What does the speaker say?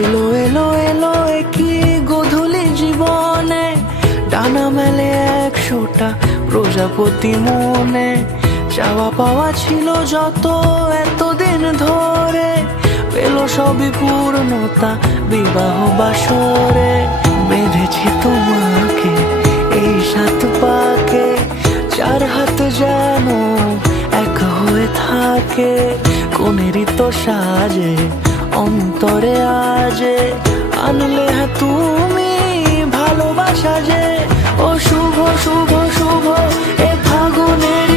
এলো এলো এলো একই গোধূলি জীবনে, ডানা মেলে 100টা প্রজাপতি মনে। চাওয়া পাওয়া ছিল যত এতদিন ধরে, পেল সবই পূর্ণতা বিবাহ বাসরে। বেঁধেছি তোমাকে এই 7 পাকে, 4 হাত যেন এক হয়ে থাকে। কোনেরই তো সাজে অন্তরে আজে, আনলে হ্যাঁ তুমি ভালোবাসা যে। ও শুভ শুভ শুভ এ ফাগুনের